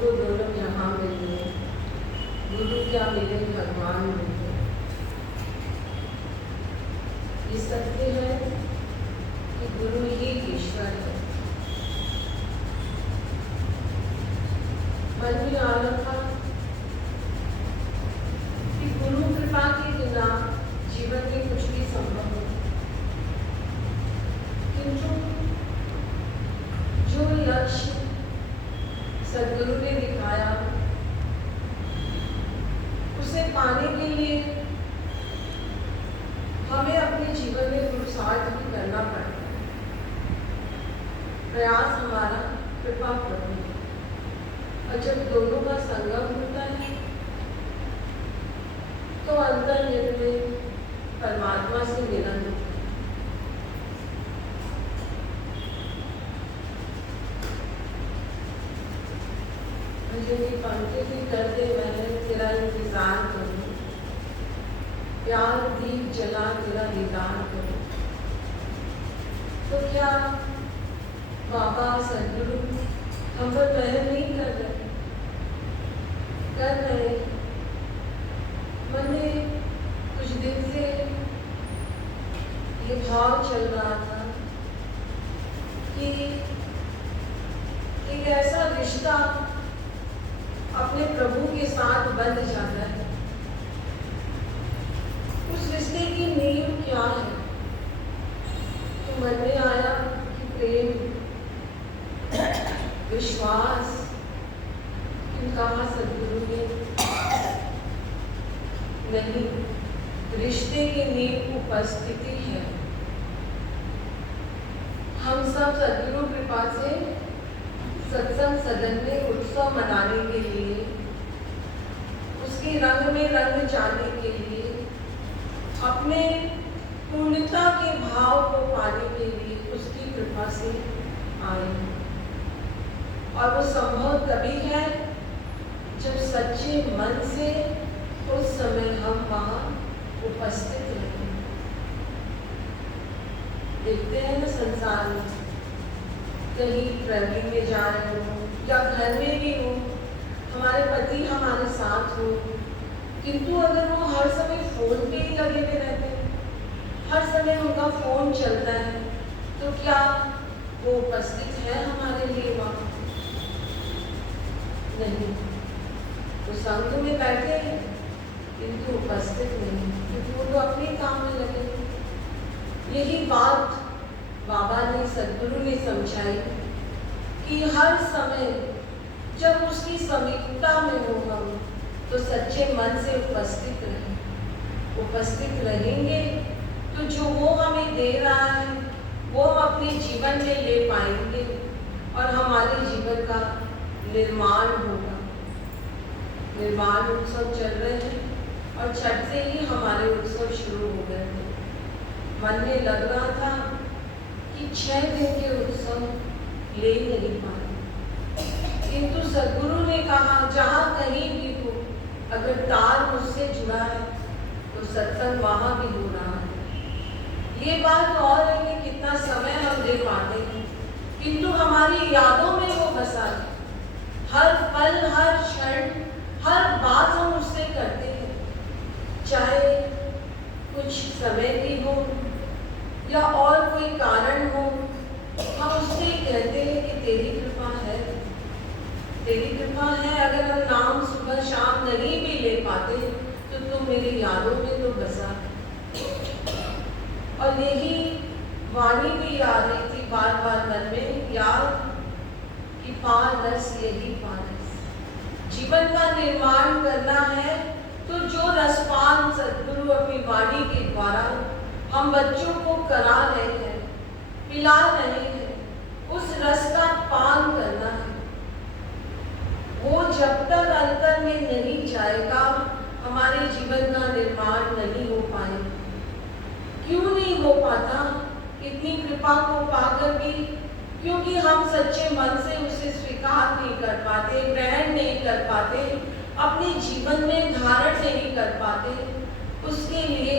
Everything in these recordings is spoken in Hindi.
को दोनों जहाँ मिले, गुरु क्या मिले भगवान मिले। ये सत्य है कि गुरु ही ईश्वर है। मन में आ रखा कि गुरु कृपा के बिना जीवन में कुछ भी संभव नहीं, किंतु जो लक्ष्य सदगुरु ने दिखाया उसे पाने के लिए हमें अपने जीवन में पुरुषार्थ भी करना पड़ता है। प्रयास हमारा कृपा प्रभु है, और जब दोनों का संगम होता है तो अंतर्निहित में परमात्मा से मिलन होता है। जिनकी पंक्ति भी करते मैंने तेरा इंतजार करूं, प्यार दीप जला तेरा दीदार करूं, तो क्या बाबा सदगुरु हम पर मेहर नहीं कर रहे? कर रहे। मन में कुछ दिन से ये भाव चल रहा था कि एक ऐसा रिश्ता अपने प्रभु के साथ बंध जाता है। उस रिश्ते की नींव क्या है? तो मन में आया कि प्रेम, विश्वास। कहा सदगुरु ने नहीं, रिश्ते की नींव उपस्थिति है। हम सब सदगुरु कृपा से सत्संग सदन में उत्सव मनाने के लिए, उसके रंग में रंग जाने के लिए, अपने पूर्णता के भाव को पाने के लिए उसकी कृपा से आए। और वो संभव तभी है जब सच्चे मन से उस समय हम वहाँ उपस्थित रहें। देखते हैं ना संसार में, कहीं ट्रैवलिंग में जा रहे हो या घर में भी हो, हमारे पति हमारे साथ हो, किंतु अगर वो हर समय फोन पे ही लगे हुए रहते हैं, हर समय उनका फोन चलता है, तो क्या वो उपस्थित है हमारे लिए वहाँ? नहीं। वो संघ में बैठे हैं किंतु उपस्थित नहीं, क्योंकि वो तो अपने काम में लगे। यही बात बाबा ने, सदगुरु ने समझाई कि हर समय जब उसकी समीपता में हो हम, तो सच्चे मन से उपस्थित रहें। उपस्थित रहेंगे तो जो वो हमें दे रहा है वो हम अपने जीवन में ले पाएंगे और हमारे जीवन का निर्माण होगा। निर्माण उत्सव चल रहे हैं और छठ से ही हमारे उत्सव शुरू हो गए थे। मन में लग रहा था कि 6 दिन के उत्सव ले नहीं पाए, किंतु सदगुरु ने कहा जहाँ कहीं भी हो, अगर तार मुझसे जुड़ा है तो सत्संग वहाँ भी हो रहा है। ये बात और है कि कितना समय हम दे पाते हैं, किंतु हमारी यादों में वो बसा है। हर पल, हर क्षण, हर बात हम उससे करते हैं, चाहे कुछ समय भी हो या और कोई कारण हो, हम उससे कहते हैं कि तेरी कृपा है, तेरी कृपा है। अगर हम नाम सुबह शाम नहीं भी ले पाते तो तुम मेरी यादों में तो बसा। और यही वाणी भी आ रही थी बार बार मन में याद कि पारस यही पारस। जीवन का निर्माण करना है तो जो रसपान सदगुरु अपनी वाणी के द्वारा हम बच्चों को करा रहे हैं, पिला रहे हैं, उस रस का पान करना है। वो जब तक अंतर में नहीं जाएगा हमारे जीवन का निर्माण नहीं हो पाएगा। क्यों नहीं हो पाता? इतनी कृपा को पाकर भी क्योंकि हम सच्चे मन से उसे स्वीकार नहीं कर पाते, ग्रहण नहीं कर पाते, अपने जीवन में धारण नहीं कर पाते, उसके लिए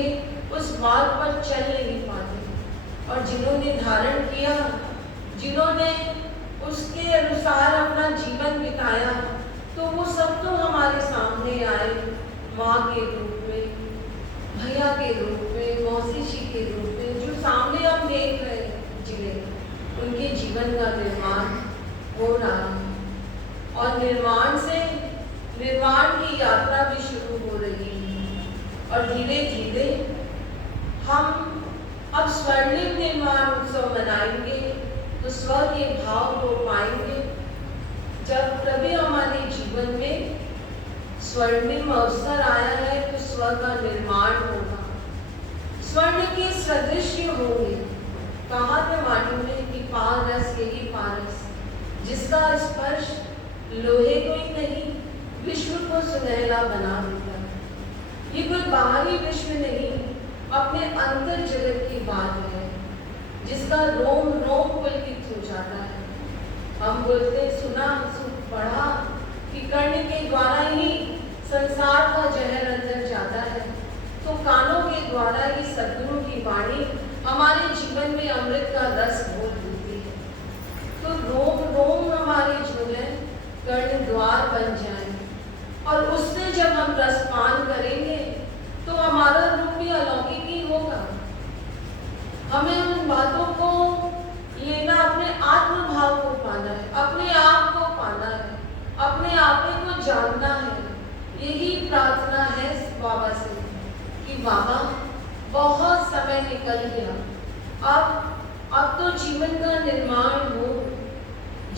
उस मार्ग पर चल नहीं पाते। और जिन्होंने धारण किया, जिन्होंने उसके अनुसार अपना जीवन बिताया, सब तो हमारे सामने आए माँ के रूप में, भैया के रूप में, मौसी जी के रूप में, जो सामने हम देख रहे हैं जिन्हें उनके जीवन का निर्माण हो रहा है। और निर्माण से निर्माण की यात्रा भी शुरू हो रही है। और धीरे धीरे हम अब स्वर्णिम निर्माण उत्सव मनाएंगे तो स्व के भाव को पाएंगे, जब तभी हमारे जीवन में स्वर्णिम अवसर आया है तो स्व का निर्माण होगा, स्वर्ण के सदृश होंगे। कहा था माटी में कि पारस यही पारस, जिसका स्पर्श लोहे को ही नहीं विश्व को सुनहरा बना देता है। ये कोई बाहरी विश्व नहीं, अपने अंतर जगत की बात है, जिसका रोम रोम पुलकित हो जाता है। हम बोलते सुना पढ़ा कि कर्ण के द्वारा ही संसार का जहर अंदर जाता है, तो कानों के द्वारा ही सद्गुरु की वाणी हमारे जीवन में अमृत का रस घोल देती है। तो रोम रोम हमारे जो है कर्ण द्वार बन जाए, और उससे जब हम रसपान करेंगे तो हमारा रूप भी अलौकिक ही होगा। हमें उन बातों को लेना, अपने आत्म भाव को पाना है, अपने आप को पाना है, अपने आप को जानना है। यही प्रार्थना है बाबा से कि बाबा बहुत समय निकल गया, अब तो जीवन का निर्माण हो,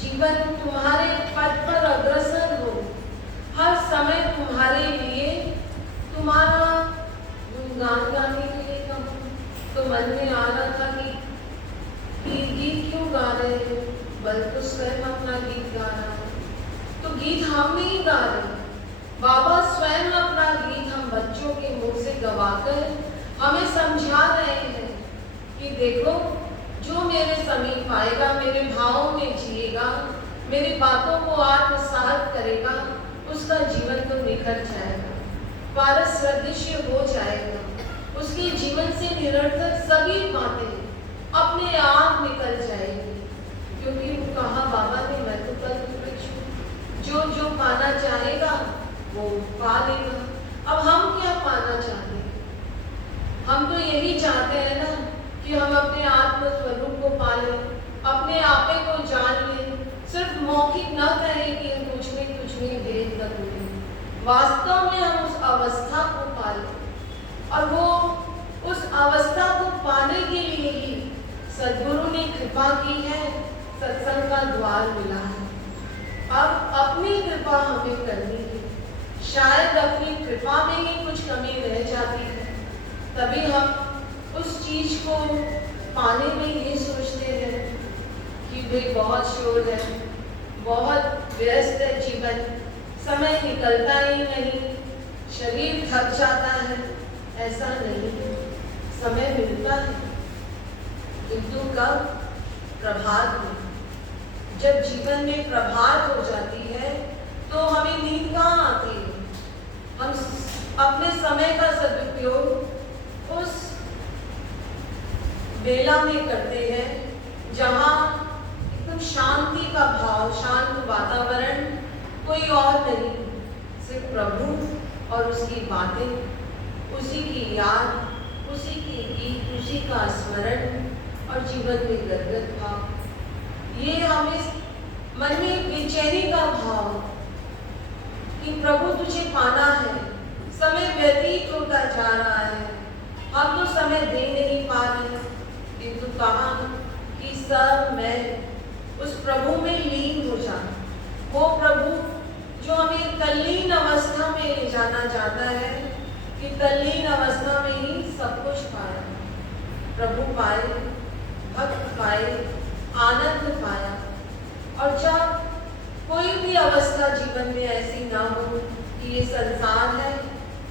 जीवन तुम्हारे पथ पर अग्रसर हो, हर समय तुम्हारे लिए तुम्हारा गुणगान गाने के लिए कहूँ तो मन में आ रहा था कि गीत क्यों गा रहे हो, बल तो स्वयं अपना गीत गा रहा है। तो गीत हम नहीं गा रहे, बाबा स्वयं अपना गीत हम बच्चों के मुंह से गवाकर हमें समझा रहे हैं कि देखो, जो मेरे समीप आएगा, मेरे भावों में जिएगा, मेरी बातों को आत्मसात करेगा, उसका जीवन तो निखर जाएगा, पारस सदृश्य हो जाएगा। उसके जीवन से निरर्थक सभी बातें अपने आप निकल जाएगी, क्योंकि वो कहा बाबा ने, मैं तो कल्प वृक्ष हूँ, जो जो पाना चाहेगा वो पा लेगा। अब हम क्या पाना चाहते हैं? हम तो यही चाहते हैं ना कि हम अपने आत्म स्वरूप को पालें, अपने आपे को जान लें, सिर्फ मौखिक न कहें कि तुझ में भेद न करें, वास्तव में हम उस अवस्था को पालें। और वो उस अवस्था को पाने के लिए ही सद्गुरु ने कृपा की है, सत्संग का द्वार मिला है। अब अपनी कृपा हमें करनी है, शायद अपनी कृपा में ही कुछ कमी रह जाती है, तभी हम उस चीज को पाने में ये सोचते हैं कि भाई बहुत शोर है, बहुत व्यस्त है जीवन, समय निकलता ही नहीं, शरीर थक जाता है। ऐसा नहीं है, समय मिलता है, किंतु कब? प्रभात में। जब जीवन में प्रभात हो जाती है तो हमें नींद कहाँ आती है? हम अपने समय का सदुपयोग उस बेला में करते हैं जहाँ एकदम शांति का भाव, शांत वातावरण, कोई और नहीं, सिर्फ प्रभु और उसकी बातें, उसी की याद, उसी की गीत, उसी का स्मरण और जीवन में गदगद भाव। ये हमें मन में एक बेचैनी का भाव कि प्रभु तुझे पाना है, समय व्यतीत होता जा रहा है, हम तो समय दे नहीं पा रहे, किंतु कहा कि सब मैं उस प्रभु में लीन हो जाऊं। वो प्रभु जो हमें तल्लीन अवस्था में ले जाना चाहता है कि तल्लीन अवस्था में ही सब कुछ पाया, प्रभु पाए, भक्त पाए, आनंद पाया। और जब कोई भी अवस्था जीवन में ऐसी ना हो कि ये संसार है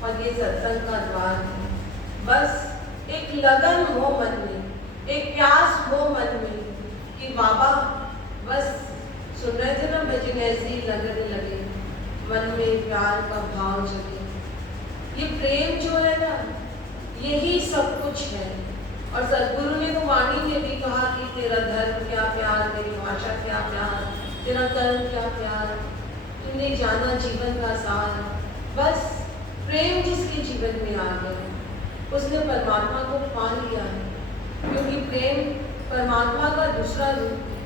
और ये सत्संग का द्वार है, बस एक लगन हो मन में, एक प्यास हो मन में कि बाबा बस सुन रहे थे ना भजन, ऐसे ही लगने लगे, मन में प्यार का भाव जगे। ये प्रेम जो है ना, यही सब कुछ है। और सद्गुरु ने तो वाणी में भी कहा कि तेरा धर्म क्या प्यार, तेरी भाषा क्या प्यार, तेरा कर्म क्या प्यार, तुमने जाना जीवन का सार, बस प्रेम जिसके जीवन में आ गया उसने परमात्मा को पा लिया है, क्योंकि प्रेम परमात्मा का दूसरा रूप है।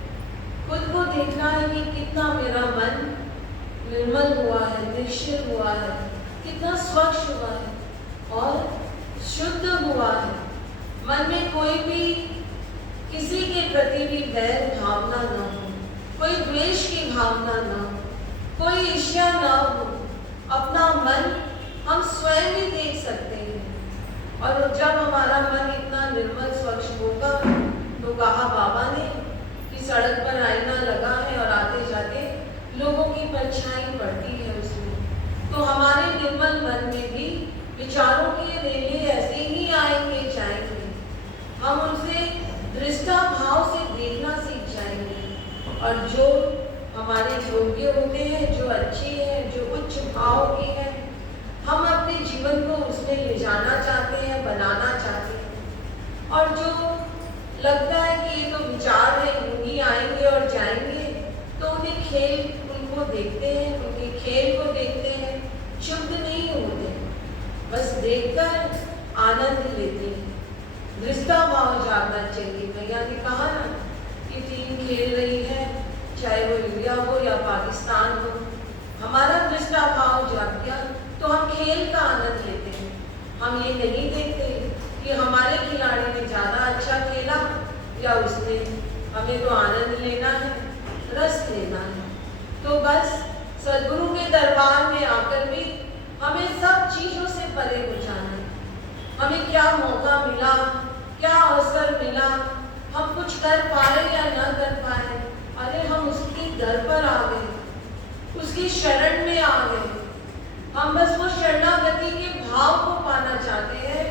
खुद को देखना है कि कितना मेरा मन निर्मल हुआ है, निश्चल हुआ है, कितना स्वच्छ हुआ है और शुद्ध हुआ है। मन में कोई भी किसी के प्रति भी वैर भावना न हो, कोई द्वेष की भावना न हो, कोई ईर्ष्या न हो। अपना मन हम स्वयं ही देख सकते हैं। और जब हमारा मन इतना निर्मल स्वच्छ होगा तो कहा बाबा ने कि सड़क पर आईना लगा है और आते जाते लोगों की परछाई पड़ती है उसमें, तो हमारे निर्मल मन में भी विचारों के रेले ऐसे ही आएंगे जाएंगे। हम उनसे दृष्टा भाव से देखना सीख जाएंगे और जो हमारे योग्य होते हैं, जो अच्छे हैं, जो उच्च भाव के हैं, हम अपने जीवन को उसमें ले जाना चाहते हैं, बनाना चाहते हैं। और जो लगता है कि ये तो विचार है, यूं ही आएंगे और जाएंगे, तो उन्हें खेल उनको देखते हैं, उनके खेल को देखते हैं, शुद्ध नहीं होते, बस देखकर आनंद लेते हैं। दृष्टा भाव जागना चाहिए। भैया ने कहा ना कि टीम खेल रही है, चाहे वो इंडिया हो या पाकिस्तान हो, हमारा दृष्टा भाव जाग गया तो हम खेल का आनंद लेते हैं। हम ये नहीं देखते कि हमारे खिलाड़ी ने ज़्यादा अच्छा खेला या उसने, हमें तो आनंद लेना है, रस लेना है। तो बस सद्गुरु के दरबार में आकर भी हमें सब चीज़ों से परे हो जाना है। हमें क्या मौका मिला, क्या अवसर मिला, हम कुछ कर पाए या न कर पाए, अरे हम उसके दर पर आ गए, उसकी शरण में आ गए। हम बस वो शरणागति के भाव को पाना चाहते हैं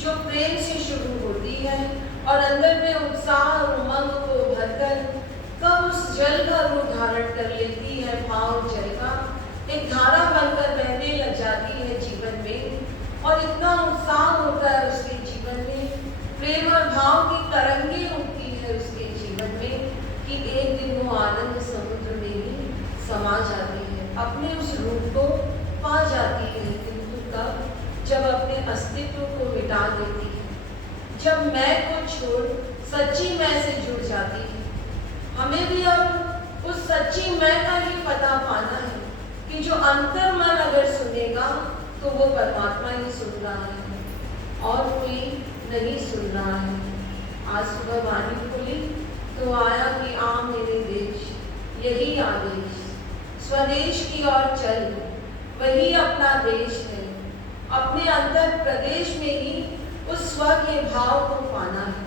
जो प्रेम से शुरू होती है और अंदर में उत्साह और उमंग को भरकर कब उस जल का रूप धारण कर लेती है। भाव जल का एक धारा बनकर बहने लग जाती है जीवन में और इतना उत्साह होता है उसके जीवन में, प्रेम और भाव की तरंगे उठती है उसके जीवन में कि एक दिन वो आनंद समुद्र में ही समा जाती है, अपने उस रूप को पा जाती है। किंतु तब जब अपने अस्तित्व को मिटा देती है, जब मैं को छोड़ सच्ची मैं से जुड़ जाती है। हमें भी अब उस सच्ची मैं का ही पता पाना है कि जो अंतर मन अगर सुनेगा तो वो परमात्मा ही सुन रहा है और कोई नहीं सुन रहा है। आज सुबह वाणी खुली तो आया कि आ मेरे देश, यही आदेश, स्वदेश की ओर चल, वही अपना देश है। अपने अंतर प्रदेश में ही उस स्व के भाव को पाना है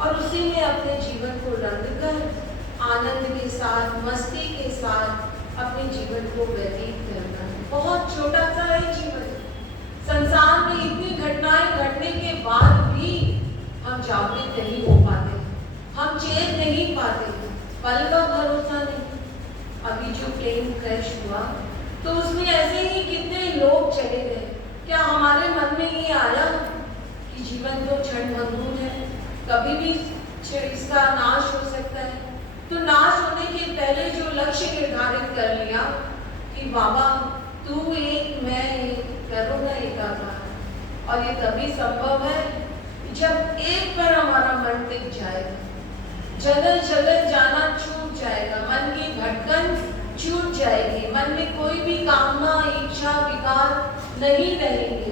और उसी में अपने जीवन को रंग कर आनंद के साथ, मस्ती के साथ अपने जीवन को व्यतीत करना है। बहुत छोटा सा है जीवन, संसार में इतनी घटनाएं घटने के बाद भी हम जागृत नहीं हो पाते, हम चेत नहीं पाते, पल का भरोसा नहीं। अभी जो प्लेन क्रैश हुआ तो उसमें ऐसे ही कितने लोग चले गए। क्या हमारे मन में ये आया कि जीवन तो क्षणभंगुर है, कभी भी इसका नाश हो सकता है? तो नाश होने के पहले जो लक्ष्य निर्धारित कर लिया कि बाबा तू एक, मैं एक, करो ना एकाकार, और ये तभी संभव है जब एक पर हमारा मन टिक जाएगा, जगह जगह जाना छूट जाएगा, मन की भटकन छूट जाएगी, मन में कोई भी कामना, इच्छा, विकार नहीं रहेंगे,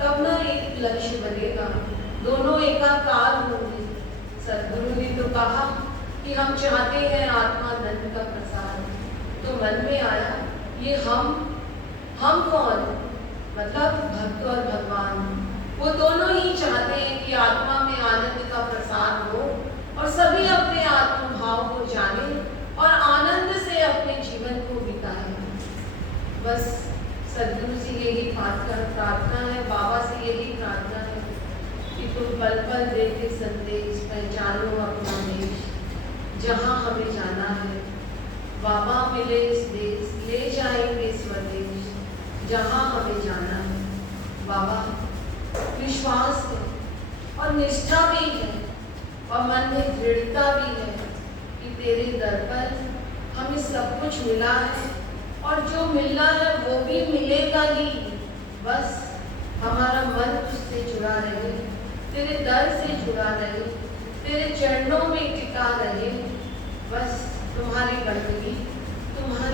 तब ना एक लक्ष्य बनेगा, दोनों एकाकार होंगे। सद्गुरु ने तो कहा कि हम चाहते हैं आत्मा धन का प्रसार, तो मन में आया ये हम कौन, मतलब भक्त और भगवान, वो दोनों ही चाहते हैं कि आत्मा में आनंद का प्रसार हो और सभी अपने आत्म भाव को जाने और आनंद से अपने जीवन को बिताएं। बस सद्गुरु से यही प्रार्थना है, बाबा से यही प्रार्थना है कि तुम पल पल देते संदेश, पहचानो अपना देश, जहाँ हमें जाना है। बाबा मिले इस देश, ले जाएंगे स्वदेश, जहाँ हमें जाना है। बाबा विश्वास है और निष्ठा भी है और मन में दृढ़ता भी है कि तेरे दर पर हमें सब कुछ मिला है और जो मिलना है वो भी मिलेगा ही। बस हमारा मन तुझसे जुड़ा रहे, तेरे दर से जुड़ा रहे, तेरे चरणों में टिका रहे। बस तुम्हारी बंदगी, तुम्हारी